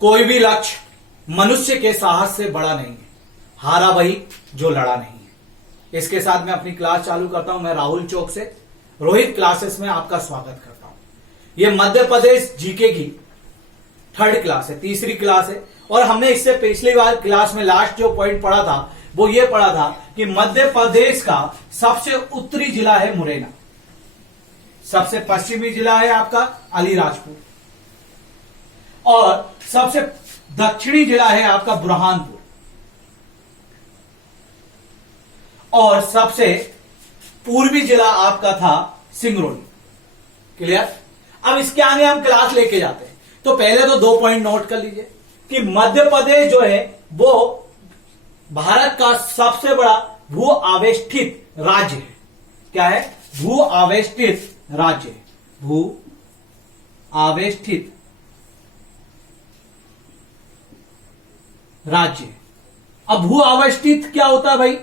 कोई भी लक्ष्य मनुष्य के साहस से बड़ा नहीं है, हारा वही जो लड़ा नहीं है। इसके साथ मैं अपनी क्लास चालू करता हूं। मैं राहुल चौक से रोहित क्लासेस में आपका स्वागत करता हूं। यह मध्य प्रदेश जीके की थर्ड क्लास है, तीसरी क्लास है। और हमने इससे पिछली बार क्लास में लास्ट जो पॉइंट पढ़ा था वो ये पढ़ा था कि मध्य प्रदेश का सबसे उत्तरी जिला है मुरैना, सबसे पश्चिमी जिला है आपका अलीराजपुर, और सबसे दक्षिणी जिला है आपका बुरहानपुर, और सबसे पूर्वी जिला आपका था सिंगरौली। क्लियर? अब इसके आगे हम क्लास लेके जाते हैं। तो पहले तो 2 पॉइंट नोट कर लीजिए कि मध्य प्रदेश जो है वो भारत का सबसे बड़ा भू आवेष्टित राज्य है। क्या है? भू आवेष्टित राज्य है, भू आवेष्टित राज्य। अब भू आवेष्टित क्या होता है भाई?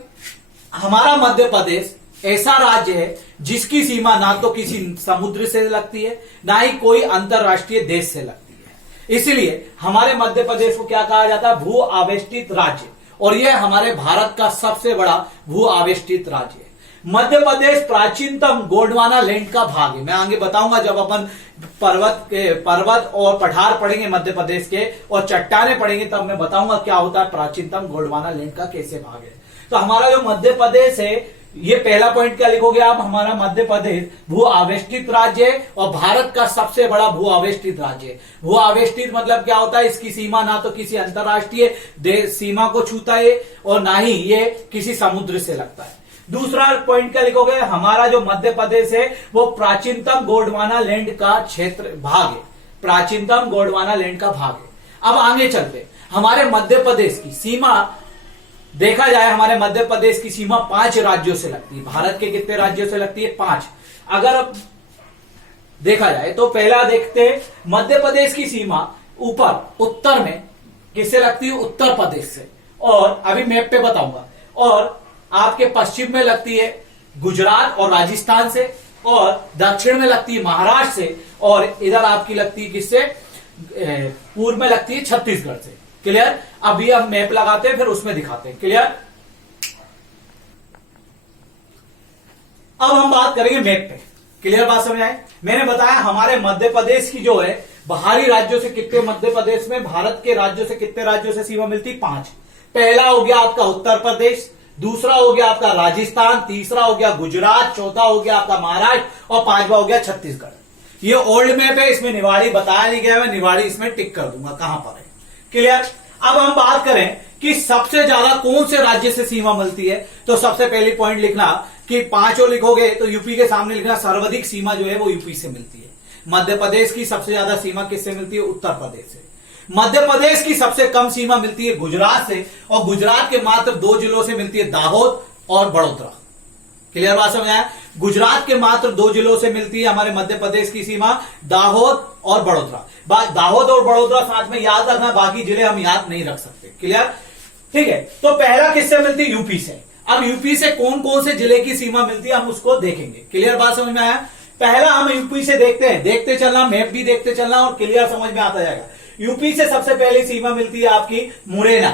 हमारा मध्य प्रदेश ऐसा राज्य है जिसकी सीमा ना तो किसी समुद्र से लगती है, ना ही कोई अंतरराष्ट्रीय देश से लगती है। इसलिए हमारे मध्य प्रदेश को क्या कहा जाता है? भू आवेष्टित राज्य। और यह हमारे भारत का सबसे बड़ा भू आवेष्टित राज्य है। मध्य प्रदेश प्राचीनतम गोंडवाना लैंड का भाग है। मैं आगे बताऊंगा जब अपन पर्वत और पठार पढ़ेंगे मध्य प्रदेश के और चट्टाने पढ़ेंगे तब मैं बताऊंगा क्या होता है प्राचीनतम गोंडवाना लैंड का कैसे भाग है। तो हमारा जो मध्य प्रदेश है, ये पहला पॉइंट क्या लिखोगे आप? हमारा मध्य प्रदेश भू आवेष्टित राज्य है और भारत का सबसे बड़ा भू आवेष्टित राज्य है। भू आवेष्टित मतलब क्या होता है? इसकी सीमा ना तो किसी अंतरराष्ट्रीय सीमा को छूता है और ना ही ये किसी समुद्र से लगता है। दूसरा पॉइंट क्या लिखोगे? हमारा जो मध्य प्रदेश है वो प्राचीनतम गोंडवाना लैंड का क्षेत्र भाग है, प्राचीनतम गोंडवाना लैंड का भाग है। अब आगे चलते, हमारे मध्य प्रदेश की सीमा देखा जाए, हमारे मध्य प्रदेश की सीमा 5 राज्यों से लगती है। भारत के कितने राज्यों से लगती है? 5। अगर अब देखा जाए तो पहला देखते हैं, मध्य प्रदेश की सीमा ऊपर उत्तर में किससे लगती है? उत्तर प्रदेश से। और अभी मैप पे बताऊंगा। और आपके पश्चिम में लगती है गुजरात और राजस्थान से, और दक्षिण में लगती है महाराष्ट्र से, और इधर आपकी लगती है किससे? पूर्व में लगती है छत्तीसगढ़ से। क्लियर? अभी हम मैप लगाते हैं फिर उसमें दिखाते हैं। क्लियर? अब हम बात करेंगे मैप पे। क्लियर बात समझ आए? मैंने बताया हमारे मध्य प्रदेश की जो है बाहरी राज्यों से कितने, मध्य प्रदेश में भारत के राज्यों से कितने राज्यों से सीमा मिलती? 5। पहला हो गया आपका उत्तर प्रदेश, दूसरा हो गया आपका राजस्थान, तीसरा हो गया गुजरात, चौथा हो गया आपका महाराष्ट्र और 5वां हो गया छत्तीसगढ़। ये ओल्ड मैप है, इसमें निवाड़ी बताया नहीं गया, मैं निवाड़ी इसमें टिक कर दूंगा कहां पर है। क्लियर? अब हम बात करें कि सबसे ज्यादा कौन से राज्य से सीमा मिलती है, तो सबसे पहली पॉइंट लिखना कि 5 लिखोगे तो यूपी के सामने लिखना सर्वाधिक सीमा जो है वो यूपी से मिलती है। मध्य प्रदेश की सबसे ज्यादा सीमा किससे मिलती है? उत्तर प्रदेश से। मध्य प्रदेश की सबसे कम सीमा मिलती है गुजरात से, और गुजरात के मात्र 2 जिलों से मिलती है, दाहोद और बड़ोदरा। क्लियर बात समझ आया? गुजरात के मात्र 2 जिलों से मिलती है हमारे मध्य प्रदेश की सीमा, दाहोद और बड़ोदरा। दाहोद और बड़ोदरा साथ में याद रखना, बाकी जिले हम याद नहीं रख सकते। क्लियर? ठीक है। तो पहला किससे मिलती है? यूपी से। अब यूपी से कौन कौन से जिले की सीमा मिलती है हम उसको देखेंगे। क्लियर बात समझ में आया? पहला हम यूपी से देखते हैं, देखते चलना, मैप भी देखते चलना और क्लियर समझ में आता जाएगा। यूपी से सबसे पहली सीमा मिलती है आपकी मुरैना।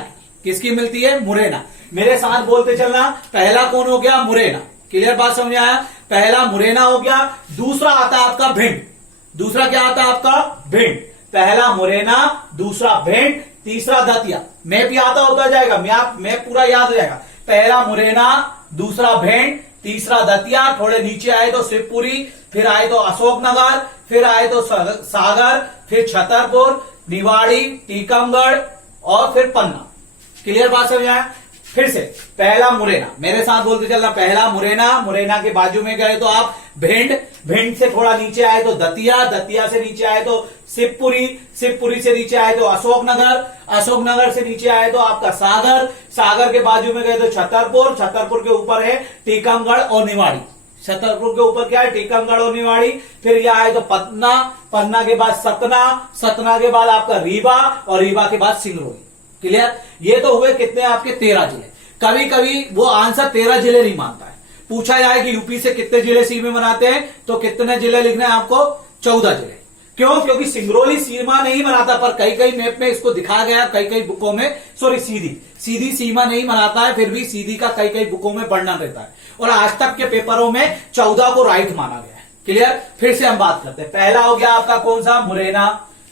किसकी मिलती है? मुरैना। मेरे साथ बोलते चलना, पहला कौन हो गया? मुरैना। क्लियर बात समझ में आया? पहला मुरैना हो गया। दूसरा आता है आपका भिंड। दूसरा क्या आता है आपका? भिंड। पहला मुरैना, दूसरा भिंड, तीसरा दतिया। मैप याद होता जाएगा, मैप पूरा याद हो जाएगा। पहला मुरैना, दूसरा भिंड, तीसरा दतिया, थोड़े नीचे आए तो शिवपुरी, फिर आए तो अशोकनगर, फिर आए तो सागर, फिर छतरपुर, निवाड़ी, टीकमगढ़ और फिर पन्ना। क्लियर बात समझ आया? फिर से पहला मुरैना, मेरे साथ बोलते चलना, पहला मुरैना, मुरैना के बाजू में गए तो आप भिंड, भिंड से थोड़ा नीचे आए तो दतिया, दतिया से नीचे आए तो शिवपुरी, शिवपुरी से नीचे आए तो अशोकनगर, अशोकनगर से नीचे आए तो आपका सागर, सागर के बाजू में गए तो छतरपुर, छतरपुर के ऊपर है टीकमगढ़ और निवाड़ी। छतरपुर के ऊपर क्या है? टीकमगढ़ और निवाड़ी। फिर यह आए तो पन्ना, पन्ना के बाद सतना, सतना के बाद आपका रीवा और रीवा के बाद सिंगरौली। क्लियर? ये तो हुए कितने आपके 13 जिले। कभी कभी वो आंसर 13 जिले नहीं मानता है, पूछा जाए कि यूपी से कितने जिले सीमा बनाते हैं तो कितने जिले लिखने हैं आपको? 14 जिले। क्यों? क्योंकि सिंगरौली सीमा नहीं बनाता, पर कई कई मैप में इसको दिखाया गया, कई कई बुकों में, सॉरी सीधी सीमा नहीं बनाता है, फिर भी सीधी का कई कई बुकों में वर्णन रहता है। और आज तक के पेपरों में 14 को राइट माना गया है। क्लियर? फिर से हम बात करते हैं। पहला हो गया आपका कौन सा? मुरैना।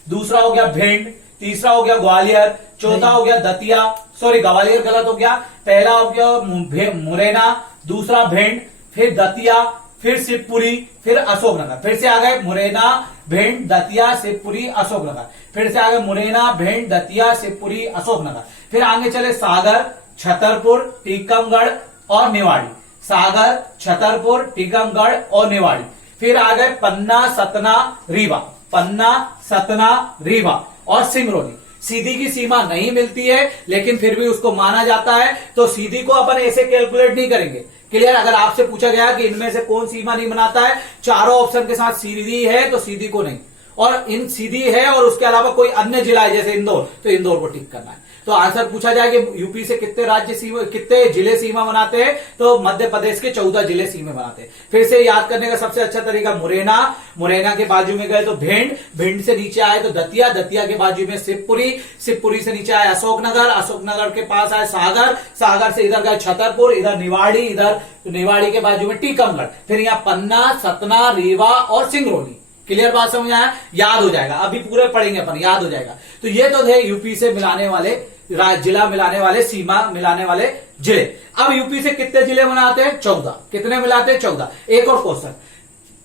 दूसरा हो गया भिंड। तीसरा हो गया ग्वालियर। चौथा हो गया दतिया, सॉरी ग्वालियर गलत हो गया। पहला हो गया मुरैना, दूसरा भिंड, फिर दतिया, फिर शिवपुरी, फिर अशोकनगर। फिर से आ गए मुरैना, भिंड, दतिया, शिवपुरी, अशोकनगर। फिर से आ गए मुरैना, भिंड, दतिया, शिवपुरी, अशोकनगर। फिर आगे चले सागर, छतरपुर, टीकमगढ़ और निवाड़ी। सागर, छतरपुर, टीकमगढ़ और निवाड़ी। फिर आ गए पन्ना, सतना, रीवा। पन्ना, सतना, रीवा और सिंगरौली। सीधी की सीमा नहीं मिलती है, लेकिन फिर भी उसको माना जाता है। तो सीधी को अपन ऐसे कैलकुलेट नहीं करेंगे। क्लियर? अगर आपसे पूछा गया कि इनमें से कौन सीमा नहीं बनाता है, चारों ऑप्शन के साथ सीधी है तो सीधी को नहीं, और इन सीधी है और उसके अलावा कोई अन्य जिला है जैसे इंदौर, तो इंदौर को टिक करना है। तो आंसर पूछा जाए कि यूपी से कितने जिले सीमा बनाते हैं, तो मध्य प्रदेश के 14 जिले सीमा बनाते हैं। फिर से याद करने का सबसे अच्छा तरीका मुरैना, मुरैना के बाजू में गए तो भिंड, भिंड से नीचे आए तो दतिया, दतिया के बाजू में शिवपुरी, शिवपुरी से नीचे आए अशोकनगर, अशोकनगर के पास आए सागर, सागर से इधर गए छतरपुर, इधर निवाड़ी, इधर निवाड़ी के बाजू में टीकमगढ़। फिर यहाँ पन्ना, सतना, रीवा और सिंगरौली। क्लियर बात समझ आया? याद हो जाएगा, अभी पूरे पढ़ेंगे अपन, याद हो जाएगा। तो ये तो थे यूपी से मिलाने वाले जिला मिलाने वाले, सीमा मिलाने वाले जिले। अब यूपी से कितने जिले बनाते हैं? 14। कितने मिलाते हैं? 14। एक और क्वेश्चन,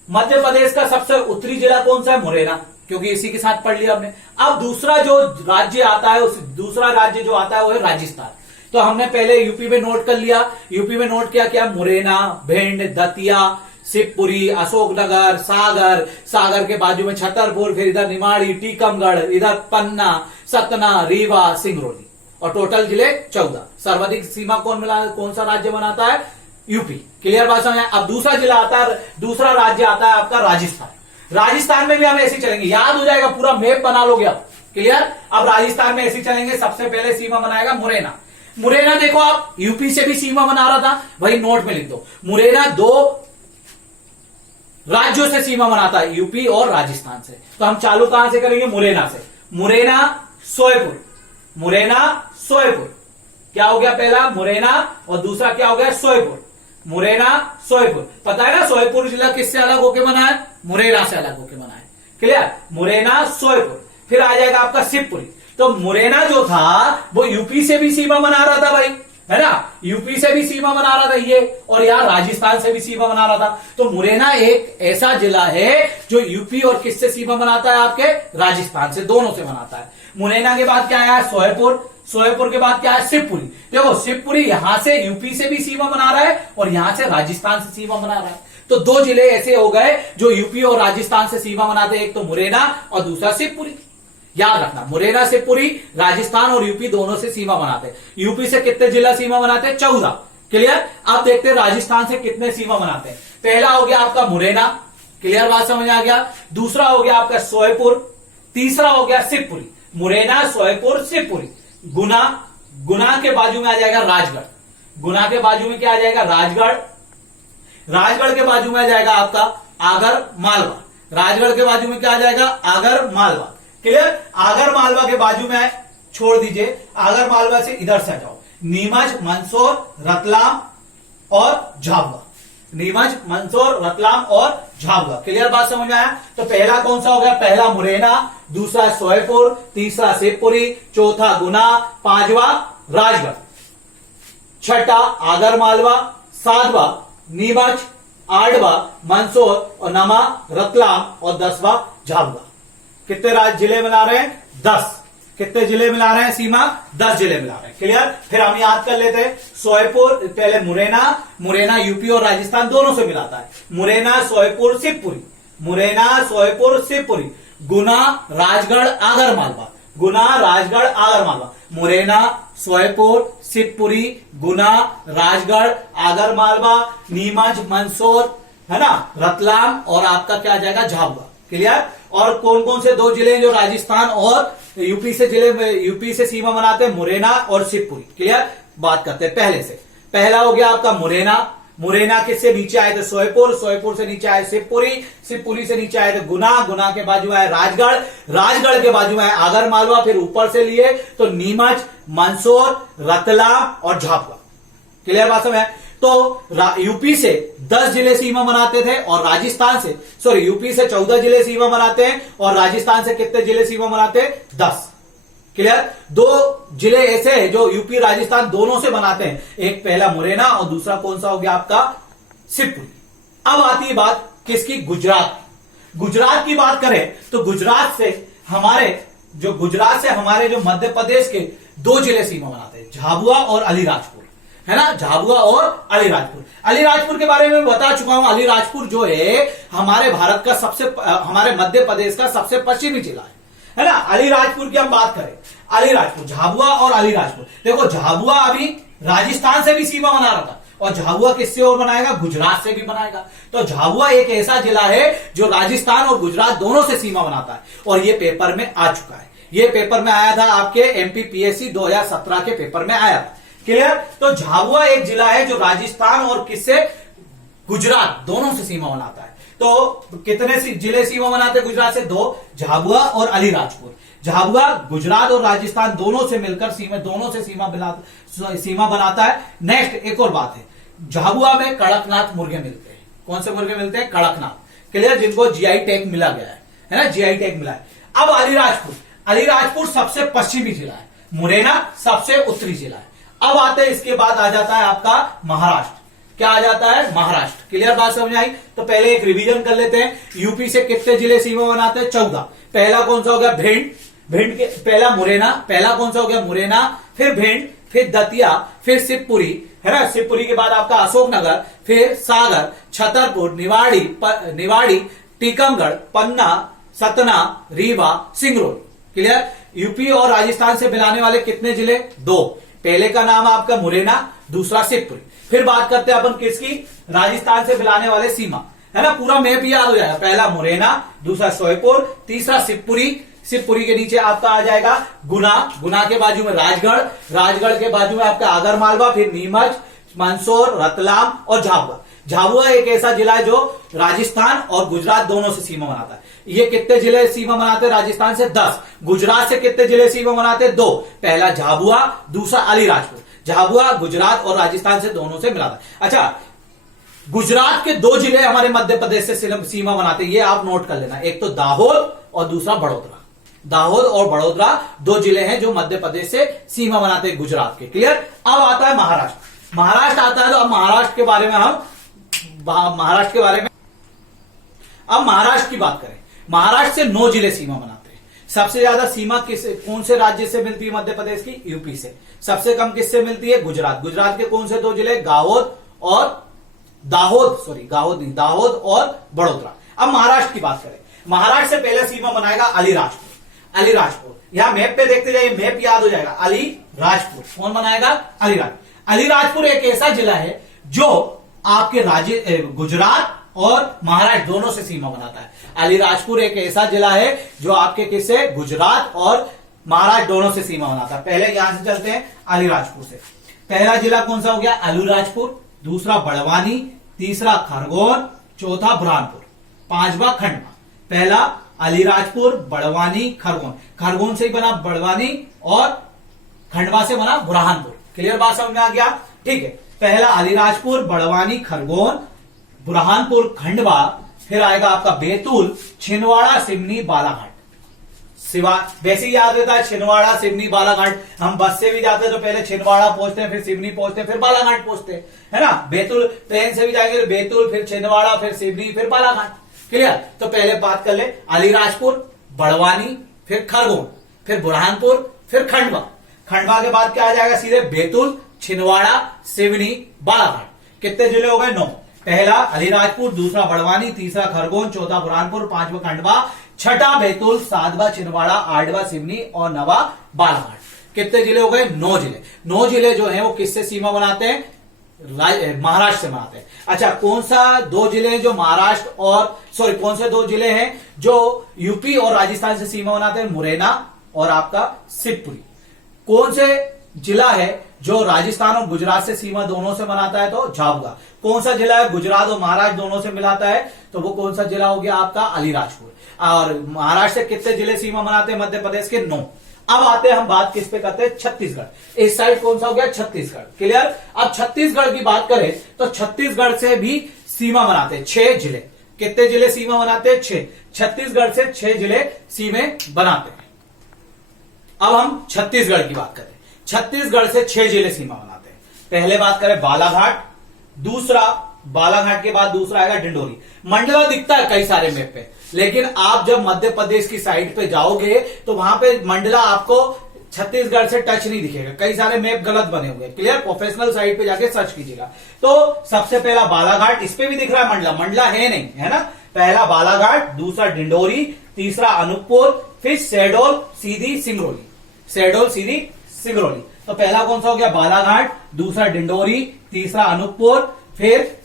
मध्य प्रदेश का सबसे उत्तरी जिला कौन सा है? मुरैना, क्योंकि इसी के साथ पढ़ लिया हमने। अब दूसरा जो राज्य आता है, उस दूसरा राज्य जो आता है वो है राजस्थान। तो हमने पहले यूपी में नोट कर लिया, यूपी में नोट किया क्या? मुरैना, भिंड, दतिया, शिवपुरी, अशोकनगर, सागर, सागर के बाजू में छतरपुर, फिर इधर निवाड़ी, टीकमगढ़, इधर पन्ना, सतना, रीवा, सिंगरौली, और टोटल जिले 14। सर्वाधिक सीमा कौन सा राज्य बनाता है? यूपी। क्लियर बात समझ? अब दूसरा जिला आता है, दूसरा राज्य आता है आपका राजस्थान। राजस्थान में भी हम ऐसे चलेंगे, याद हो जाएगा, पूरा मैप बना लोगे आप। क्लियर? अब राजस्थान में ऐसे चलेंगे, सबसे पहले सीमा बनाएगा मुरैना। मुरैना देखो आप, यूपी से भी सीमा बना रहा था, वही नोट में लिख दो। मुरैना 2 राज्यों से सीमा बनाता है, यूपी और राजस्थान से। तो हम चालू कहां से करेंगे? मुरैना से। मुरैना, सोयपुर, मुरैना, सोयपुर। क्या हो गया? पहला मुरैना और दूसरा क्या हो गया? सोयपुर। मुरैना, सोयपुर। पता है ना सोयपुर जिला किससे अलग होके बना है? मुरैना से अलग होके बना है। क्लियर? मुरैना, सोयपुर। फिर आ जाएगा आपका शिवपुरी। तो मुरैना जो था वो यूपी से भी सीमा बना रहा था भाई, है ना? यूपी से भी सीमा बना रहा था ये, और यहां राजस्थान से भी सीमा बना रहा था। तो मुरैना एक ऐसा जिला है जो यूपी और किससे सीमा बनाता है? आपके राजस्थान से, दोनों से बनाता है। मुरैना के बाद क्या आया? सोयपुर। सोयपुर के बाद क्या है? शिवपुरी। देखो शिवपुरी यहां से यूपी से भी सीमा बना रहा है और यहां से राजस्थान से सीमा बना रहा है। तो 2 जिले ऐसे हो गए जो यूपी और राजस्थान से सीमा बनाते हैं, एक तो मुरैना और दूसरा शिवपुरी। याद रखना, मुरैना, शिवपुरी, राजस्थान और यूपी दोनों से सीमा बनाते हैं। यूपी से कितने जिला सीमा बनाते हैं? 14। क्लियर? अब देखते हैं राजस्थान से कितने सीमा बनाते हैं। पहला हो गया आपका मुरैना। क्लियर बात समझ आ गया? दूसरा हो गया आपका सोयपुर। तीसरा हो गया शिवपुरी। मुरैना, सोयपुर, शिवपुरी। गुना, गुना के बाजू में आ जाएगा राजगढ़। गुना के बाजू में क्या आ जाएगा? राजगढ़। राजगढ़ के बाजू में आ जाएगा आपका आगर मालवा। राजगढ़ के बाजू में क्या आ जाएगा? आगर मालवा। क्लियर? आगर मालवा के बाजू में छोड़ दीजिए, आगर मालवा से इधर से जाओ, नीमच, मंदसौर, रतलाम और झाबुआ। नीमच, मंदसौर, रतलाम और झाबुआ। क्लियर बात समझ में आया? तो पहला कौन सा हो गया? पहला मुरैना, दूसरा सोयपुर, तीसरा शिवपुरी, चौथा गुना, पांचवा राजगढ़, छठा आगर मालवा, सातवां नीमच, आठवां मंदसौर और नवा रतलाम और 10वां झाबुआ। कितने जिले मिला रहे हैं? 10। कितने जिले मिला रहे हैं? सीमा 10 जिले मिला रहे हैं। क्लियर? फिर हम याद कर लेते हैं। सोयपुर, पहले मुरैना, मुरैना यूपी और राजस्थान दोनों से मिलाता है। मुरैना, सोयपुर, शिवपुरी। मुरैना, सोयपुर, शिवपुरी। गुना, राजगढ़, आगर मालवा। गुना, राजगढ़, आगर मालवा। मुरैना, सोयपुर, शिवपुरी, गुना, राजगढ़, आगर मालवा, नीमच, मंदसौर, है ना, रतलाम और आपका क्या आ जाएगा? झाबुआ। क्लियर? और कौन कौन से 2 जिले जो राजस्थान और यूपी से सीमा बनाते हैं? मुरैना और शिवपुरी। क्लियर? बात करते हैं पहले से। पहला हो गया आपका मुरैना, मुरैना किससे नीचे आए थे सोएपुर, सोएपुर से नीचे आए शिवपुरी, शिवपुरी से नीचे आए थे गुना, गुना के बाजू में आए राजगढ़, राजगढ़ के बाजू में आए आगर मालवा, फिर ऊपर से लिए तो नीमच, मंदसौर, रतलाम और झाबुआ। क्लियर बात समझ? तो यूपी से 10 जिले सीमा बनाते थे और राजस्थान से यूपी से 14 जिले सीमा बनाते हैं और राजस्थान से कितने जिले सीमा बनाते हैं 10। क्लियर? 2 जिले ऐसे हैं जो यूपी राजस्थान दोनों से बनाते हैं, एक पहला मुरैना और दूसरा कौन सा हो गया आपका शिवपुरी। अब आती है बात किसकी? गुजरात। गुजरात की बात करें तो गुजरात से हमारे जो मध्य प्रदेश के 2 जिले सीमा बनाते हैं, झाबुआ और अलीराजपुर, है ना, झाबुआ और अलीराजपुर। अलीराजपुर के बारे में बता चुका हूं। अलीराजपुर जो है हमारे भारत का हमारे मध्य प्रदेश का सबसे पश्चिमी जिला है ना। अलीराजपुर की हम बात करें, अलीराजपुर, झाबुआ और अलीराजपुर। देखो झाबुआ अभी राजस्थान से भी सीमा बना रहा था और झाबुआ किससे और बनाएगा? गुजरात से भी बनाएगा। तो झाबुआ एक ऐसा जिला है जो राजस्थान और गुजरात दोनों से सीमा बनाता है और ये पेपर में आ चुका है। ये पेपर में आया था आपके एमपीपीएससी 2017 के पेपर में आया था। क्लियर? तो झाबुआ एक जिला है जो राजस्थान और किससे? गुजरात दोनों से सीमा बनाता है। तो कितने जिले सीमा बनाते हैं गुजरात से? 2, झाबुआ और अलीराजपुर। झाबुआ गुजरात और राजस्थान दोनों से मिलकर सीमा बनाता है। नेक्स्ट एक और बात है, झाबुआ में कड़कनाथ मुर्गे मिलते हैं। कौन से मुर्गे मिलते हैं? कड़कनाथ। क्लियर? जिनको जीआई टैग मिला गया है ना, जीआई टैग मिला है। अब अलीराजपुर, अलीराजपुर सबसे पश्चिमी जिला है, मुरैना सबसे उत्तरी जिला है। अब आते हैं, इसके बाद आ जाता है आपका महाराष्ट्र। क्या आ जाता है? महाराष्ट्र। क्लियर बात समझ आई? तो पहले एक रिवीजन कर लेते हैं। यूपी से कितने जिले सीमा बनाते हैं? 14। पहला कौन सा हो गया? भिंड। भिंड के पहला मुरैना, पहला कौन सा हो गया? मुरैना, फिर भिंड, फिर दतिया, फिर शिवपुरी, है ना। शिवपुरी के बाद आपका अशोकनगर, फिर सागर, छतरपुर, निवाड़ी, टीकमगढ़, पन्ना, सतना, रीवा, सिंगरौली। क्लियर? यूपी और राजस्थान से मिलाने वाले कितने जिले? 2। पहले का नाम आपका मुरैना, दूसरा शिवपुरी। फिर बात करते हैं अपन किसकी? राजस्थान से मिलाने वाले सीमा, है ना। पूरा मैप याद हो जाएगा। पहला मुरैना, दूसरा सोएपुर, तीसरा शिवपुरी, शिवपुरी के नीचे आपका आ जाएगा गुना, गुना के बाजू में राजगढ़, राजगढ़ के बाजू में आपका आगर मालवा, फिर नीमच, मंदसौर, रतलाम और झाबुआ। झाबुआ एक ऐसा जिला है जो राजस्थान और गुजरात दोनों से सीमा बनाता है। ये कितने जिले सीमा बनाते हैं? राजस्थान से 10। गुजरात से कितने जिले सीमा बनाते हैं? 2। पहला झाबुआ, दूसरा अलीराजपुर। झाबुआ गुजरात और राजस्थान से दोनों से मिलाता है। अच्छा, गुजरात के 2 जिले हमारे मध्य प्रदेश से सीमा बनाते हैं, ये आप नोट कर लेना। एक तो दाहोद और दूसरा बड़ोदरा। दाहोद और बड़ोदरा 2 जिले हैं जो मध्य प्रदेश से सीमा बनाते हैं गुजरात के। क्लियर? अब आता है महाराष्ट्र। महाराष्ट्र आता है तो अब महाराष्ट्र के बारे में अब महाराष्ट्र की बात करें। महाराष्ट्र से 9 जिले सीमा बनाते हैं। सबसे ज्यादा सीमा कौन से राज्य से मिलती है मध्य प्रदेश की? यूपी से। सबसे कम किससे मिलती है? गुजरात। गुजरात के कौन से 2 जिले? दाहोद और बड़ोदरा। अब महाराष्ट्र की बात करें। महाराष्ट्र से पहले सीमा बनाएगा अलीराजपुर। अलीराजपुर यहां मैप पे देखते जाइए, मैप याद हो जाएगा। अलीराजपुर कौन बनाएगा? अलीराजपुर। अलीराजपुर एक ऐसा जिला है जो आपके राज्य गुजरात और महाराष्ट्र दोनों से सीमा बनाता है। अलीराजपुर एक ऐसा जिला है जो आपके किससे? गुजरात और महाराष्ट्र दोनों से सीमा बनाता है। पहले यहां से चलते हैं अलीराजपुर से। पहला जिला कौन सा हो गया? अलीराजपुर, दूसरा बड़वानी, तीसरा खरगोन, चौथा बुरहानपुर, 5वां खंडवा। पहला अलीराजपुर, बड़वानी, खरगोन। खरगोन से ही बना बड़वानी और खंडवा से बना बुरहानपुर। क्लियर बात समझ में आ गया? ठीक है। पहला अलीराजपुर, बड़वानी, खरगोन, बुरहानपुर, खंडवा, फिर आएगा आपका बैतूल, छिंदवाड़ा, सिवनी, बालाघाट। वैसे ही याद रहता है छिंदवाड़ा, सिवनी, बालाघाट। हम बस से भी जाते हैं तो पहले छिंदवाड़ा पहुंचते हैं, फिर सिवनी पहुंचते हैं, फिर बालाघाट पहुंचते हैं, है ना। बैतूल ट्रेन से भी जाएंगे तो बैतूल, फिर छिंदवाड़ा, फिर सिवनी, फिर बालाघाट। क्लियर? तो पहले बात कर ले अलीराजपुर, बड़वानी, फिर खरगोन, फिर बुरहानपुर, फिर खंडवा। खंडवा के बाद क्या आ जाएगा? सीधे बैतूल, छिंदवाड़ा, सिवनी, बालाघाट। कितने जिले हो गए? 9। पहला अलीराजपुर, दूसरा बड़वानी, तीसरा खरगोन, चौथा बुरहानपुर, 5वां खंडवा, 6ठा बैतूल, 7वां छिंदवाड़ा, 8वां सिवनी और 9वां बालाघाट। कितने जिले हो गए? 9 जिले। 9 जिले जो हैं वो किससे सीमा बनाते हैं? महाराष्ट्र से बनाते हैं। अच्छा, कौन सा 2 जिले हैं जो महाराष्ट्र और कौन से 2 जिले हैं जो यूपी और राजस्थान से सीमा बनाते हैं? मुरैना और आपका शिवपुरी। कौन से जिला है जो राजस्थान और गुजरात से सीमा दोनों से बनाता है तो झाबुआ। कौन सा जिला है गुजरात और महाराष्ट्र दोनों से मिलाता है तो वो कौन सा जिला हो गया आपका अलीराजपुर। और महाराष्ट्र से कितने जिले सीमा बनाते हैं मध्य प्रदेश के 9। अब आते हैं हम बात किस पे करते हैं छत्तीसगढ़। इस साइड कौन सा हो गया छत्तीसगढ़। क्लियर। अब छत्तीसगढ़ की बात करें तो छत्तीसगढ़ से भी सीमा बनाते हैं 6 जिले। कितने जिले सीमा बनाते हैं 6। छत्तीसगढ़ से 6 जिले सीमे बनाते हैं। अब हम छत्तीसगढ़ की बात करें। छत्तीसगढ़ से 6 जिले सीमा बनाते हैं। पहले बात करें बालाघाट, दूसरा बालाघाट के बाद दूसरा आएगा डिंडोरी। मंडला दिखता है कई सारे मैप पे, लेकिन आप जब मध्य प्रदेश की साइड पे जाओगे तो वहां पे मंडला आपको छत्तीसगढ़ से टच नहीं दिखेगा। कई सारे मैप गलत बने हुए। क्लियर। प्रोफेशनल साइट पे जाके सर्च कीजिएगा। तो सबसे पहला बालाघाट, इस पे भी दिख रहा है मंडला, मंडला है नहीं, है ना। पहला बालाघाट, दूसरा डिंडोरी, तीसरा अनूपपुर, फिर शहडोल, सीधी, सिंगरौली। शहडोल, सीधी, सिंगरौली। तो पहला कौन सा हो गया बालाघाट, दूसरा डिंडोरी, तीसरा अनूपपुर, फिर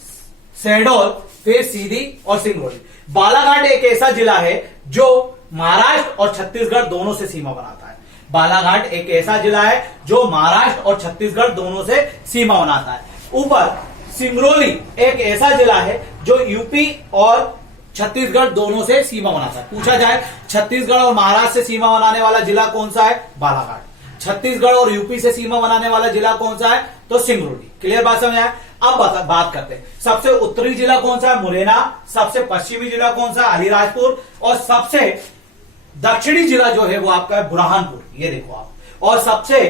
शहडोल, फिर सीधी और सिंगरौली। बालाघाट एक ऐसा जिला है जो महाराष्ट्र और छत्तीसगढ़ दोनों से सीमा बनाता है। बालाघाट एक ऐसा जिला है जो महाराष्ट्र और छत्तीसगढ़ दोनों से सीमा बनाता है। ऊपर सिंगरौली एक ऐसा जिला है जो यूपी और छत्तीसगढ़ दोनों से सीमा बनाता है। पूछा जाए छत्तीसगढ़ और महाराष्ट्र से सीमा बनाने वाला जिला कौन सा है बालाघाट। छत्तीसगढ़ और यूपी से सीमा बनाने वाला जिला कौन सा है तो सिंगरौली। क्लियर बात समझ आया। अब बात करते हैं सबसे उत्तरी जिला कौन सा है मुरैना, सबसे पश्चिमी जिला कौन सा है अलीराजपुर, और सबसे दक्षिणी जिला जो है वो आपका है बुरहानपुर। ये देखो आप। और सबसे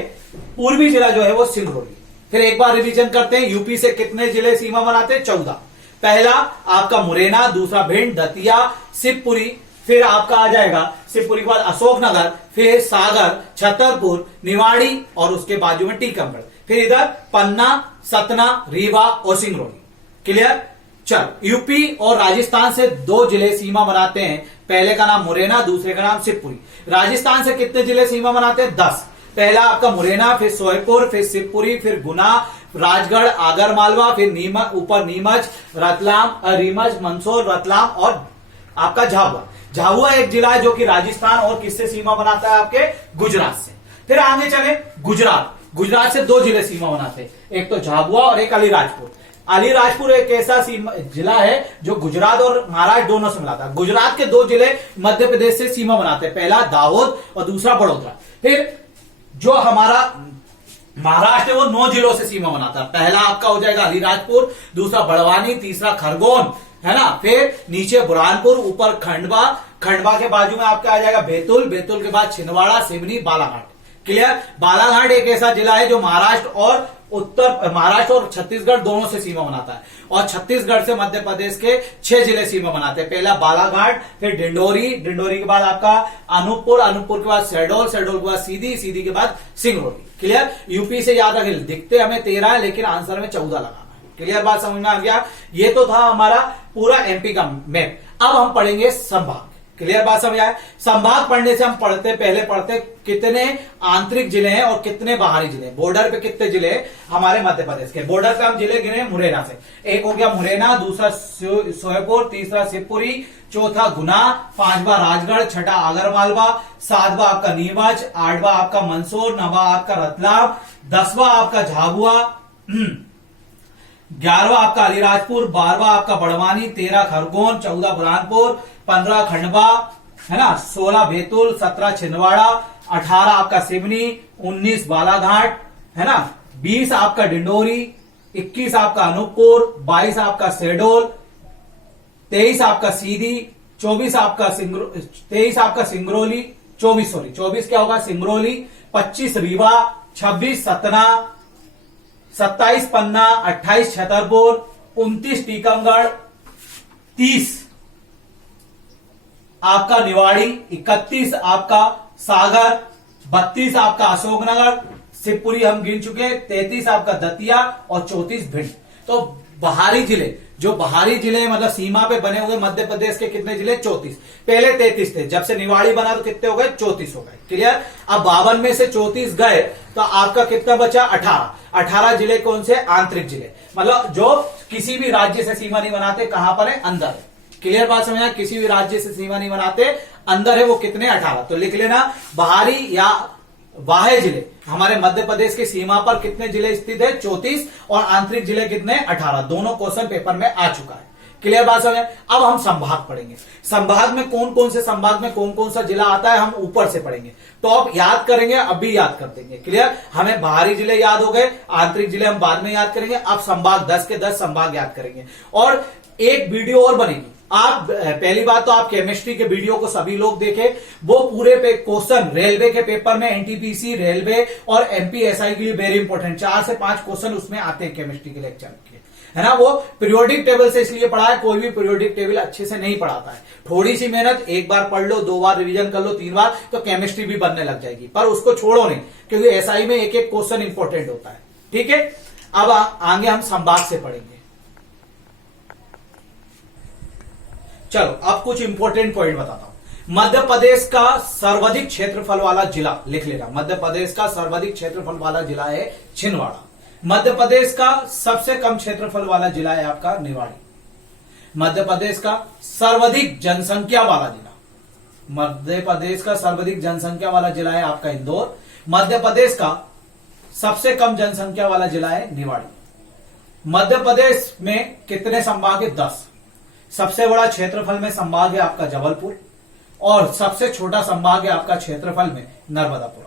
पूर्वी जिला जो है वो सिंगरौली। फिर एक बार रिवीजन करते हैं। यूपी से कितने जिले सीमा बनाते हैं 14। पहला आपका मुरैना, दूसरा भिंड, दतिया, शिवपुरी, फिर आपका आ जाएगा शिवपुरी के बाद अशोकनगर, फिर सागर, छतरपुर, निवाड़ी और उसके बाजू में टीकमगढ़, फिर इधर पन्ना, सतना, रीवा और सिंगरौली। क्लियर। चल यूपी और राजस्थान से 2 जिले सीमा बनाते हैं। पहले का नाम मुरैना, दूसरे का नाम शिवपुरी। राजस्थान से कितने जिले सीमा बनाते हैं 10। पहला आपका मुरैना, फिर सोयपुर, फिर शिवपुरी, फिर गुना, राजगढ़, आगर मालवा, फिर नीमच, ऊपर नीमच, रतलाम, रीमच, मंदसौर, रतलाम और आपका झाबुआ। झाबुआ एक जिला है जो कि राजस्थान और किससे सीमा बनाता है आपके गुजरात से। फिर आगे चले गुजरात। गुजरात से 2 जिले सीमा बनाते हैं, एक तो झाबुआ और एक अलीराजपुर। अलीराजपुर एक ऐसा जिला है जो गुजरात और महाराष्ट्र दोनों से मिलाता है। गुजरात के 2 जिले मध्य प्रदेश से सीमा बनाते हैं, पहला दाहोद और दूसरा बड़ौदा। फिर जो हमारा महाराष्ट्र है वो 9 जिलों से सीमा बनाता है। पहला आपका हो जाएगा अलीराजपुर, दूसरा बड़वानी, तीसरा खरगोन, है ना। फिर नीचे बुरहानपुर, ऊपर खंडवा, खंडवा के बाजू में आपका आ जाएगा बैतूल, बैतूल के बाद छिंदवाड़ा, सिवनी, बालाघाट। क्लियर। बालाघाट एक ऐसा जिला है जो महाराष्ट्र और छत्तीसगढ़ दोनों से सीमा बनाता है। और छत्तीसगढ़ से मध्य प्रदेश के 6 जिले सीमा बनाते हैं। पहला बालाघाट, फिर डिंडोरी, डिंडोरी के बाद आपका अनूपपुर, अनूपपुर के बाद शहडोल, शहडोल के बाद सीधी, सीधी के बाद सिंगरौली। क्लियर। यूपी से याद रखें, दिखते हमें 13 है लेकिन आंसर में 14 लगाना है। क्लियर बात समझ में आ गया। ये तो था हमारा पूरा एमपी का मैप। अब हम पढ़ेंगे संभाग। क्लियर बात समझ आया। संभाग पढ़ने से हम पहले पढ़ते कितने आंतरिक जिले हैं और कितने बाहरी जिले। बॉर्डर पे कितने जिले हैं हमारे मध्य प्रदेश के। बॉर्डर पे हम जिले गिने मुरैना से। एक हो गया मुरैना, दूसरा सोयपुर, तीसरा शिवपुरी, चौथा गुना, 5वां राजगढ़, छठा आगरमालवा, 7वां आपका नीमच, 8वां आपका मंदसौर, 9वां आपका रतलाम, 10वां आपका झाबुआ, 11वां आपका अलीराजपुर, 12वां आपका बड़वानी, 13 खरगोन, 14 बुरहानपुर, 15 खंडवा, है ना, 16 बैतूल, 17 छिंदवाड़ा, 18 आपका सिवनी, 19 बालाघाट, है ना, 20 आपका डिंडोरी, 21 आपका अनूपपुर, 22 आपका शहडोल, 23 आपका सीधी, 24 आपका सिंगरौली, 24 क्या होगा सिंगरौली, 25 रीवा, 26 सतना, 27 पन्ना, 28 छतरपुर, 29 टीकमगढ़, 30 आपका निवाड़ी, 31 आपका सागर, 32 आपका अशोकनगर, शिवपुरी हम गिन चुके, 33 आपका दतिया और 34 भिंड। तो बाहरी जिले, जो बाहरी जिले मतलब सीमा पे बने हुए मध्य प्रदेश के कितने जिले 34। पहले 33 थे, जब से निवाड़ी बना तो कितने हो गए 34 हो गए। क्लियर। अब 52 में से 34 गए तो आपका कितना बचा 18 जिले कौन से आंतरिक जिले, मतलब जो किसी भी राज्य से सीमा नहीं बनाते, कहां पर है अंदर है। क्लियर बात समझना। किसी भी राज्य से सीमा नहीं बनाते, अंदर है वो कितने 18। तो लिख लेना बाहरी या बाह्य जिले हमारे मध्य प्रदेश की सीमा पर कितने जिले स्थित है 34 और आंतरिक जिले कितने 18। दोनों क्वेश्चन पेपर में आ चुका है। क्लियर बात समझ। अब हम संभाग पढ़ेंगे। संभाग में कौन कौन से संभाग में कौन कौन सा जिला आता है हम ऊपर से पढ़ेंगे, तो आप याद करेंगे, अभी याद कर देंगे। क्लियर। हमें बाहरी जिले याद हो गए, आंतरिक जिले हम बाद में याद करेंगे। अब संभाग 10 के 10 संभाग याद करेंगे। और एक वीडियो और बनेगी। आप पहली बात तो आप केमिस्ट्री के वीडियो को सभी लोग देखें, वो पूरे पे क्वेश्चन रेलवे के पेपर में एनटीपीसी रेलवे और एमपीएसआई के लिए वेरी इंपॉर्टेंट 4 से 5 क्वेश्चन उसमें आते हैं केमिस्ट्री के लेक्चर के, है ना। वो पीरियोडिक टेबल से इसलिए पढ़ा है, कोई भी पीरियोडिक टेबल अच्छे से नहीं पढ़ाता है। थोड़ी सी मेहनत, एक बार पढ़ लो, 2 बार रिवीजन कर लो, 3 बार, तो केमिस्ट्री भी बनने लग जाएगी। पर उसको छोड़ो नहीं, क्योंकि एसआई में एक एक क्वेश्चन इंपॉर्टेंट होता है। ठीक है। अब आगे हम संभाग से पढ़ेंगे। चलो अब कुछ इंपॉर्टेंट पॉइंट बताता हूं। मध्य प्रदेश का सर्वाधिक क्षेत्रफल वाला जिला लिख लेना। मध्य प्रदेश का सर्वाधिक क्षेत्रफल वाला जिला है छिंदवाड़ा। मध्य प्रदेश का सबसे कम क्षेत्रफल वाला जिला है आपका निवाड़ी। मध्य प्रदेश का सर्वाधिक जनसंख्या वाला जिला, मध्य प्रदेश का सर्वाधिक जनसंख्या वाला जिला है आपका इंदौर। मध्य प्रदेश का सबसे कम जनसंख्या वाला जिला है निवाड़ी। मध्य प्रदेश में कितने संभाग है 10। सबसे बड़ा क्षेत्रफल में संभाग है आपका जबलपुर और सबसे छोटा संभाग है आपका क्षेत्रफल में नर्मदापुरम।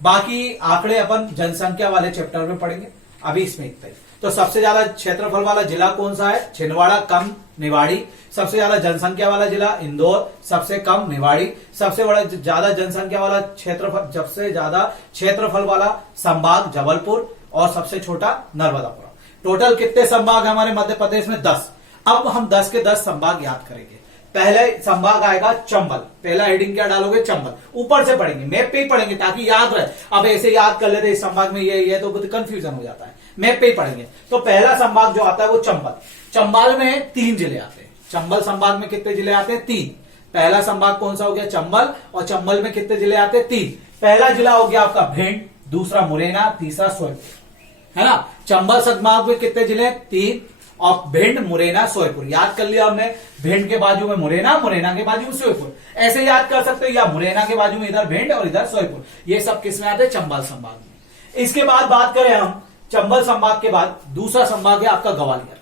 बाकी आंकड़े अपन जनसंख्या वाले चैप्टर में पढ़ेंगे, अभी इसमें इतना ही। तो सबसे ज्यादा क्षेत्रफल वाला जिला कौन सा है छिंदवाड़ा, कम निवाड़ी। सबसे ज्यादा जनसंख्या वाला जिला इंदौर, सबसे कम निवाड़ी। सबसे बड़ा ज्यादा जनसंख्या वाला क्षेत्रफल, सबसे ज्यादा क्षेत्रफल वाला संभाग जबलपुर और सबसे छोटा नर्मदापुरम। टोटल कितने संभाग है हमारे मध्य प्रदेश में 10। अब हम 10 के 10 संभाग याद करेंगे। पहले संभाग आएगा चंबल। पहला हेडिंग क्या डालोगे चंबल। ऊपर से पढ़ेंगे, मैप पे ही पढ़ेंगे ताकि याद रहे। अब ऐसे याद कर लेते इस संभाग में ये तो कंफ्यूजन हो जाता है। मैप पे ही पढ़ेंगे। तो पहला संभाग जो आता है वो चंबल। चंबल में 3 जिले आते हैं। चंबल संभाग में कितने जिले आते हैं 3। पहला संभाग कौन सा हो गया चंबल, और चंबल में कितने जिले आते हैं 3। पहला जिला हो गया आपका भिंड, दूसरा मुरैना, तीसरा सोयपुर, है ना। चंबल संभाग में कितने जिले 3 और भिंड मुरैना सोयपुर। याद कर लिया हमने, भिंड के बाजू में मुरैना, मुरैना के बाजू में सोयपुर, ऐसे याद कर सकते हो, या मुरैना के बाजू में इधर भिंड और इधर सोयपुर। ये सब किस में आते हैं चंबल संभाग में। इसके बाद बात करें हम चंबल संभाग के बाद दूसरा संभाग है आपका ग्वालियर।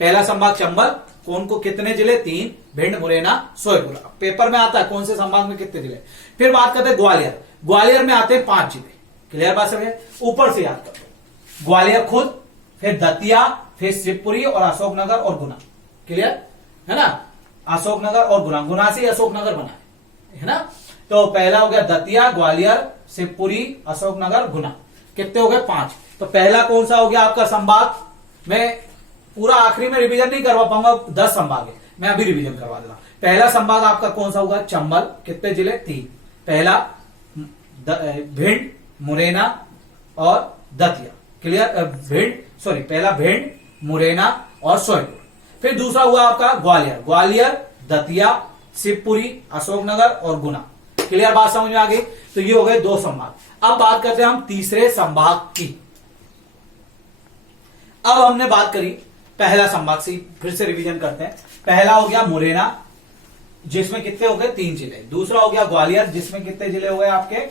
पहला संभाग चंबल, कौन को कितने जिले 3, भिंड मुरैना सोयपुर। पेपर में आता है कौन से संभाग में कितने जिले। फिर बात करते हैं ग्वालियर। ग्वालियर में आते हैं 5 जिले। क्लियर बात समझे। ऊपर से याद कर लो, ग्वालियर खुद, फिर दतिया, फिर शिवपुरी और अशोकनगर और गुना। क्लियर है ना। अशोकनगर और गुना, गुना से अशोकनगर बना है ना। तो पहला हो गया दतिया, ग्वालियर, शिवपुरी, अशोकनगर, गुना। कितने हो गए 5। तो पहला कौन सा हो गया आपका संभाग। मैं पूरा आखिरी में रिवीजन नहीं करवा पाऊंगा, 10 संभाग है, मैं अभी रिवीजन करवा दूंगा। पहला संभाग आपका कौन सा होगा चंबल। कितने जिले 3। पहला भिंड, मुरैना और दतिया। क्लियर। पहला भिंड, मुरैना और सोयपुर। फिर दूसरा हुआ आपका ग्वालियर। ग्वालियर, दतिया, शिवपुरी, अशोकनगर और गुना। क्लियर बात समझ में आ गई। तो ये हो गए 2 संभाग। अब बात करते हैं हम तीसरे संभाग की। अब हमने बात करी पहला संभाग से, फिर से रिवीजन करते हैं। पहला हो गया मुरैना, जिसमें कितने हो गए 3 जिले। दूसरा हो गया ग्वालियर, जिसमें कितने जिले हो गए आपके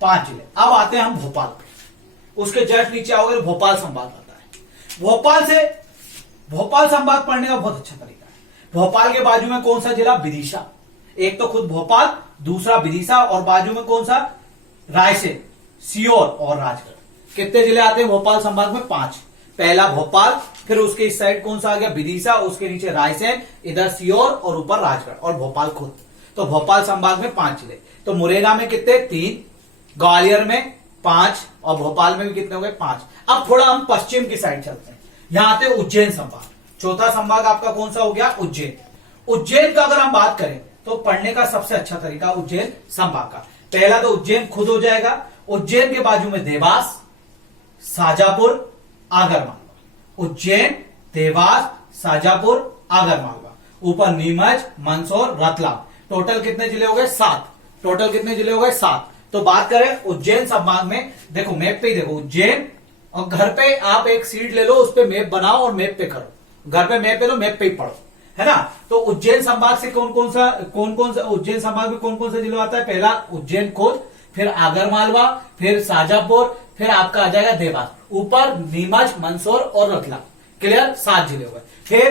5 जिले। अब आते हैं हम भोपाल पे। उसके जस्ट नीचे आओगे भोपाल संभाग आता है। भोपाल संभाग पढ़ने का बहुत अच्छा तरीका है। भोपाल के बाजू में कौन सा जिला विदिशा। एक तो खुद भोपाल, दूसरा विदिशा और बाजू में कौन सा रायसेन, सीहोर और राजगढ़। कितने जिले आते हैं भोपाल संभाग में 5। पहला भोपाल, फिर उसके इस साइड कौन सा आ गया विदिशा, उसके नीचे रायसेन, इधर सीहोर और ऊपर राजगढ़ और भोपाल खुद। तो भोपाल संभाग में 5 जिले। तो मुरैना में कितने 3, ग्वालियर में 5 और भोपाल में भी कितने हो गए 5। अब थोड़ा हम पश्चिम की साइड चलते हैं। यहां आते उज्जैन संभाग। चौथा संभाग आपका कौन सा हो गया उज्जैन। उज्जैन का अगर हम बात करें तो पढ़ने का सबसे अच्छा तरीका उज्जैन संभाग का। पहला तो उज्जैन खुद हो जाएगा। उज्जैन के बाजू में देवास, शाजापुर, आगरमालवा। उज्जैन, देवास, शाजापुर, आगरमालवा। ऊपर नीमच, मंदसौर, रतलाम। टोटल कितने जिले हो गए 7। टोटल कितने जिले हो गए 7। तो बात करें उज्जैन संभाग में, देखो मैप पे ही देखो उज्जैन, और घर पे आप एक सीट ले लो, उस पे मैप बनाओ और मैप पे करो। घर पे मैप पे लो, मैप पे ही पढ़ो, है ना। तो उज्जैन संभाग से कौन कौन सा उज्जैन संभाग में कौन कौन सा जिला आता है। पहला उज्जैन खुद, फिर आगरमालवा, फिर शाजापुर, फिर आपका आ जाएगा देवास, ऊपर नीमच, मंदसौर और रतलाम। क्लियर, 7 जिले हो गए। फिर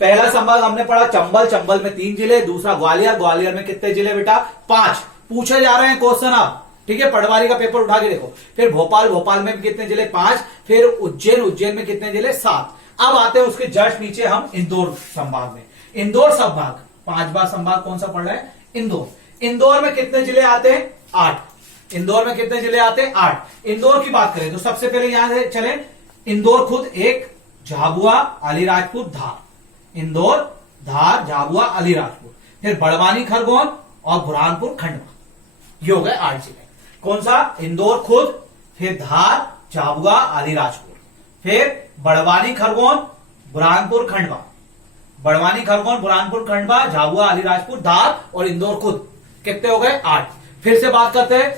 पहला संभाग हमने पढ़ा चंबल, चंबल में 3 जिले, दूसरा ग्वालियर, ग्वालियर में कितने जिले बेटा 5 पूछे जा रहे हैं क्वेश्चन आप, ठीक है, पटवारी का पेपर उठा के देखो। फिर भोपाल, भोपाल में कितने जिले 5, फिर उज्जैन, उज्जैन में कितने जिले 7। अब आते हैं उसके जस्ट नीचे हम इंदौर संभाग में। इंदौर संभाग 5वां संभाग कौन सा पढ़ रहे हैं, इंदौर। इंदौर में कितने जिले आते हैं 8। इंदौर में कितने जिले आते हैं 8। इंदौर की बात करें तो सबसे पहले यहां से चले, इंदौर खुद 1, झाबुआ, अलीराजपुर, धार। इंदौर, धार, झाबुआ, अलीराजपुर, फिर बड़वानी, खरगोन और बुरहानपुर, खंडवा। ये हो गए 8 जिले। कौन सा, इंदौर खुद, फिर धार, झाबुआ, अलीराजपुर, फिर बड़वानी, खरगोन, बुरहानपुर, खंडवा। बड़वानी, खरगोन, बुरहानपुर, खंडवा, झाबुआ, अलीराजपुर, धार और इंदौर खुद। कितने हो गए 8। फिर से बात करते हैं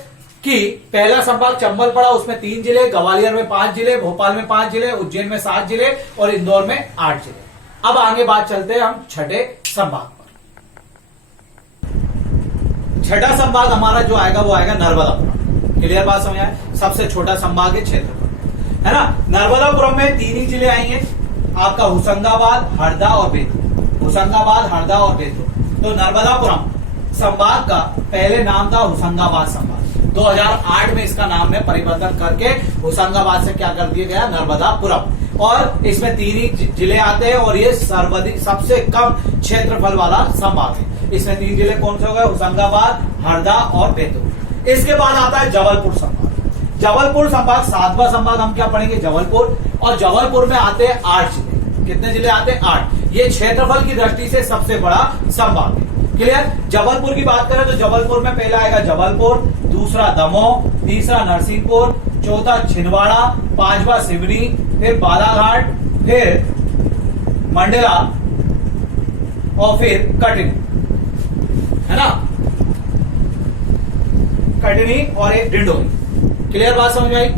कि पहला संभाग चंबल पड़ा, उसमें 3 जिले, ग्वालियर में 5 जिले, भोपाल में 5 जिले, उज्जैन में 7 जिले और इंदौर में 8 जिले। अब आगे बात चलते हैं हम छठे संभाग पर। छठा संभाग हमारा जो आएगा वो आएगा नर्मदापुरम। क्लियर बात समझ आए, सबसे छोटा संभाग है क्षेत्रफल, है ना। नर्मदापुरम में 3 ही जिले आएंगे आपका, होशंगाबाद, हरदा और बैतूल। होशंगाबाद, हरदा और बैतूल। तो नर्मदापुरम संभाग का पहले नाम था होशंगाबाद संभाग। 2008 में इसका नाम में परिवर्तन करके होशंगाबाद से क्या कर दिया गया, नर्मदापुरम। और इसमें 3 ही जिले आते हैं और ये सर्वाधिक सबसे कम क्षेत्रफल वाला संभाग है। इसमें 3 जिले कौन से हो गए, होशंगाबाद, हरदा और बैतूल। इसके बाद आता है जबलपुर संभाग। जबलपुर संभाग 7वां संभाग हम क्या पढ़ेंगे, जबलपुर। और जबलपुर में आते हैं 8 जिले। कितने जिले आते हैं 8। ये क्षेत्रफल की दृष्टि से सबसे बड़ा संभाग है। क्लियर। जबलपुर की बात करें तो जबलपुर में पहला आएगा जबलपुर, दूसरा दमोह, तीसरा नरसिंहपुर, चौथा छिंदवाड़ा, 5वां सिवनी, फिर बालाघाट, फिर मंडला और फिर कटनी, है ना, कटनी और एक डिंडोरी। क्लियर बात समझ में आई,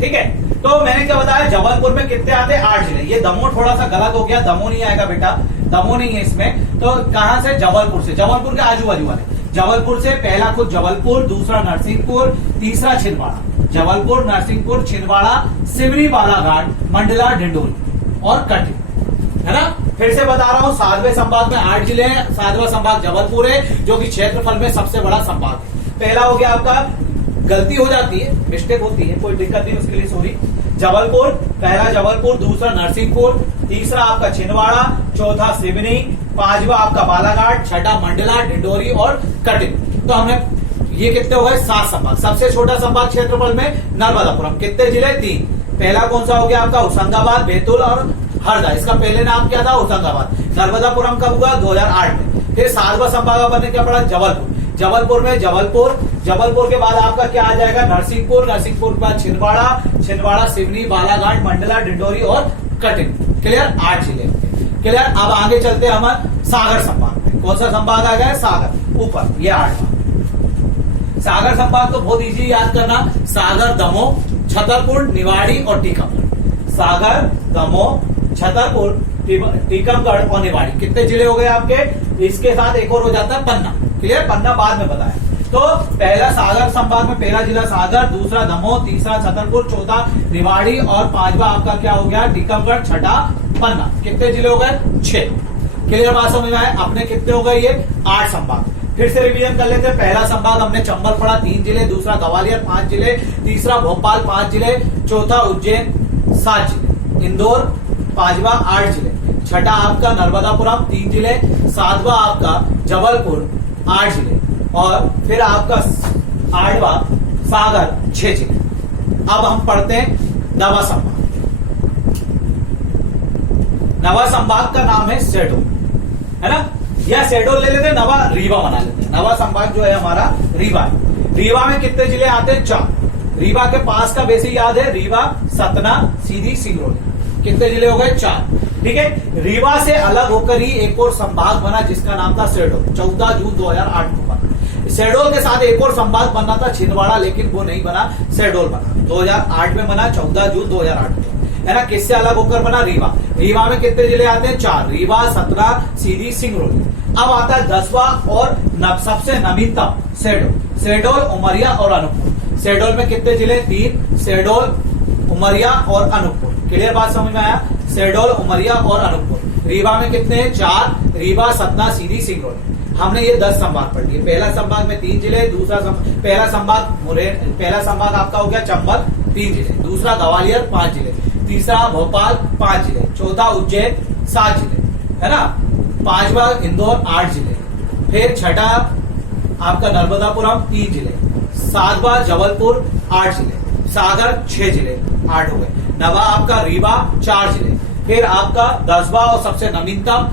ठीक है। तो मैंने क्या बताया, जबलपुर में कितने आते हैं 8 जिले। ये दमोह थोड़ा सा गलत हो गया, दमोह नहीं आएगा बेटा, दमोह नहीं है इसमें। तो कहां से, जबलपुर से, जबलपुर के आजू बाजू वाले। जबलपुर से पहला खुद जबलपुर, दूसरा नरसिंहपुर, तीसरा छिंदवाड़ा। जबलपुर, नरसिंहपुर, छिंदवाड़ा, सिवनी, बालाघाट, मंडला, डिंडोरी और कटनी, है ना। फिर से बता रहा हूं, 7वें संभाग में 8 जिले हैं। 7वां संभाग जबलपुर है जो कि क्षेत्रफल में सबसे बड़ा संभाग है। पहला हो गया आपका, गलती हो जाती है, मिस्टेक होती है, कोई दिक्कत नहीं, उसके लिए सॉरी। जबलपुर, पहला जबलपुर, दूसरा नरसिंहपुर, तीसरा आपका छिंदवाड़ा, चौथा सिवनी, 5वां आपका बालाघाट, छठा मंडला, डिंडोरी और कटनी। तो हमने ये कितने हो गए 7 संभाग। सबसे छोटा संभाग क्षेत्रफल में नर्मदापुरम। कितने जिले 3। पहला कौन सा हो गया आपका, होशंगाबाद, बैतूल और हरदा। इसका पहले नाम क्या था, होशंगाबाद। नर्मदापुरम कब हुआ, 2008 में। फिर 7वां संभाग बनने क्या पड़ा, जबलपुर। जबलपुर में जबलपुर, जबलपुर के बाद आपका क्या आ जाएगा, नरसिंहपुर, नरसिंहपुर के बाद छिंदवाड़ा, छिंदवाड़ा, सिवनी, बालाघाट, मंडला, डिंडोरी और कटनी। क्लियर, 8 जिले। क्लियर। अब आगे चलते हैं हम सागर संभाग में। कौन सा संभाग आ गया, सागर, ऊपर, ये 8वां। सागर संभाग तो बहुत इजी याद करना, सागर, दमोह, छतरपुर, निवाड़ी और टीकमगढ़। सागर, दमोह, छतरपुर, टीकमगढ़ और निवाड़ी। कितने जिले हो गए आपके। इसके साथ एक और हो जाता है पन्ना। क्लियर, पन्ना बाद में बताया। तो पहला सागर संभाग में पहला जिला सागर, दूसरा दमोह, तीसरा छतरपुर, चौथा निवाड़ी और 5वां आपका क्या हो गया, टीकमगढ़, छठा पन्ना। कितने जिले हो गए 6। क्लियर बात समझ में आए। अपने कितने हो गए ये 8 संभाग। फिर से रिवीजन कर लेते हैं। पहला संभाग हमने चंबल पढ़ा, 3 जिले, दूसरा ग्वालियर 5 जिले, तीसरा भोपाल 5 जिले, चौथा उज्जैन 7 जिले, इंदौर 5वां 8 जिले, छठा आपका नर्मदापुरम 3 जिले, 7वां आपका जबलपुर 8 जिले और फिर आपका 8वां सागर 6 जिले। अब हम पढ़ते हैं नवा संभाग। नवा संभाग का नाम है शहडोल, है ना। या शहडोल ले लेते हैं, नवा रीवा बना लेते हैं। नवा संभाग जो है हमारा रीवा है। रीवा में कितने जिले आते हैं 4। रीवा के पास का बेसिक याद है, रीवा, सतना, सीधी, सिंगरौली। कितने जिले हो गए 4। ठीक है। रीवा से अलग होकर ही एक और संभाग बना जिसका नाम था शहडोल, 14 जून 2008 को बना। शहडोल के साथ एक और संभाग बनना था छिंदवाड़ा, लेकिन वो नहीं बना, शहडोल बना। 2008 में बना, 14 जून 2008 को, है ना। किससे अलग होकर बना, रीवा। रीवा में कितने जिले आते हैं 4। रीवा, सतना, सीधी, सिंगरौली। अब आता है 10वां और सबसे नवीनतम शहडोल। शहडोल, उमरिया और अनूपपुर। शहडोल में कितने जिले? 3, शहडोल, उमरिया और अनूपपुर। क्लियर बात समझ में आया? शहडोल, उमरिया और अनूपपुर। रीवा में कितने हैं? 4, रीवा, सतना, सीधी, सिंगरौली। हमने ये 10 संभाग पढ़ लिए। पहला संभाग में 3 जिले, पहला संभाग आपका हो गया चंबल, 3 जिले। दूसरा ग्वालियर, 5 जिले। तीसरा भोपाल, 5 जिले। चौथा उज्जैन, 7 जिले, है ना। 5वां इंदौर, 8 जिले। फिर छठा आपका नर्मदापुरम, 3 जिले। 7वां जबलपुर, 8 जिले। सागर, 6 जिले, 8 हो गए। 9वां आपका रीवा, 4 जिले। फिर आपका 10वां और सबसे नवीनतम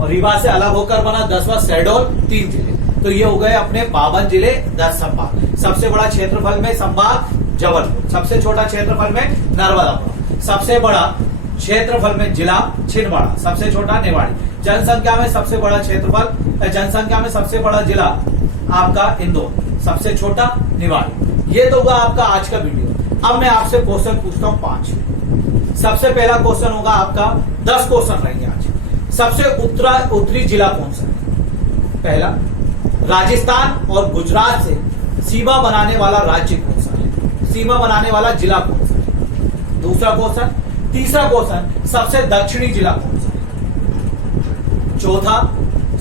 और रीवा से अलग होकर बना 10वां शहडोल, 3 जिले। तो ये हो गए अपने 52 जिले, 10 संभाग। सबसे बड़ा क्षेत्रफल में संभाग जबलपुर, सबसे छोटा क्षेत्रफल में नर्मदापुरम, सबसे बड़ा क्षेत्रफल में जिला छिंदवाड़ा, सबसे छोटा निवाड़ी। जनसंख्या में सबसे बड़ा क्षेत्रफल, जनसंख्या में सबसे बड़ा जिला आपका इंदौर, सबसे छोटा निवाड़ी। ये तो हुआ आपका आज का वीडियो। अब मैं आपसे क्वेश्चन पूछता हूं 5। सबसे पहला क्वेश्चन होगा आपका, 10 क्वेश्चन रहेंगे आज। सबसे उत्तरी जिला कौन सा है? पहला, राजस्थान और गुजरात से सीमा बनाने वाला राज्य कौन सा है? सीमा बनाने वाला जिला कौन सा है? दूसरा क्वेश्चन। तीसरा क्वेश्चन, सबसे दक्षिणी जिला कौन सा है? चौथा,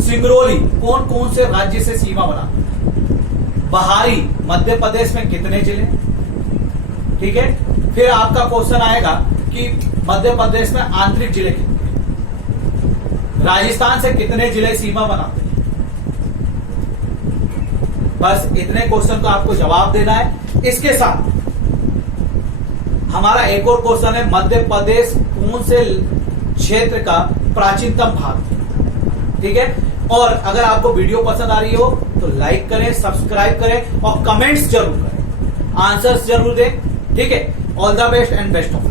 सिंगरौली कौन कौन से राज्य से सीमा बनाता है? बाहरी मध्य प्रदेश में कितने जिले? ठीक है। फिर आपका क्वेश्चन आएगा कि मध्य प्रदेश में आंतरिक जिले कितने? राजस्थान से कितने जिले सीमा बनाते हैं? बस इतने क्वेश्चन को आपको जवाब देना है। इसके साथ हमारा एक और क्वेश्चन है, मध्य प्रदेश कौन से क्षेत्र का प्राचीनतम भाग है? ठीक है। और अगर आपको वीडियो पसंद आ रही हो तो लाइक करें, सब्सक्राइब करें और कमेंट्स जरूर करें, आंसर्स जरूर दें। ठीक है। All the best and best of